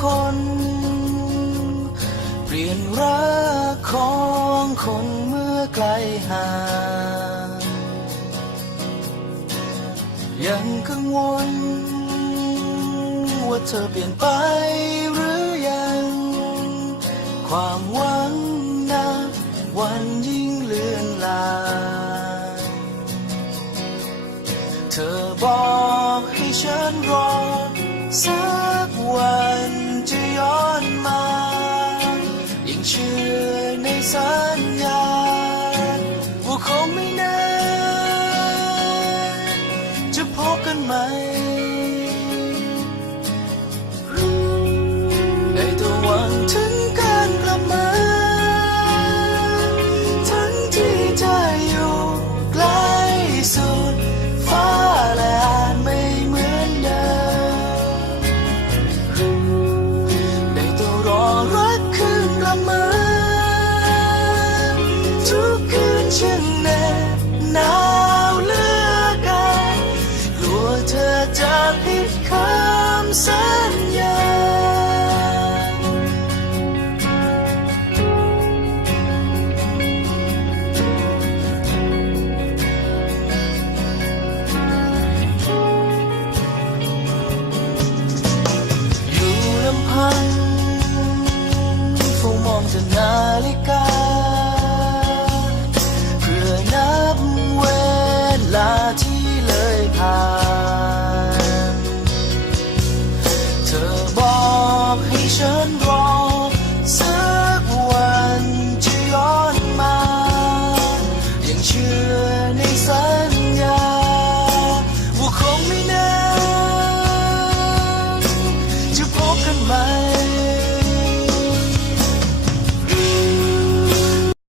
คน เปลี่ยนรักของคนเมื่อไกลห่างยังกังวล ว่าเธอเปลี่ยนไปหรือยัง ความหวังนะวันยิ่งเลือนลางเธอบอกให้ฉันรอ สักวัน สัญญาว่าคงไม่นานจะพบกันใหม่ สัญญา อยู่ลำพังเฝ้ามองแต่นาฬิกา เพื่อนับเวลาที่เลยผ่าน ฉันรอสักวันจะย้อนมายังเชื่อ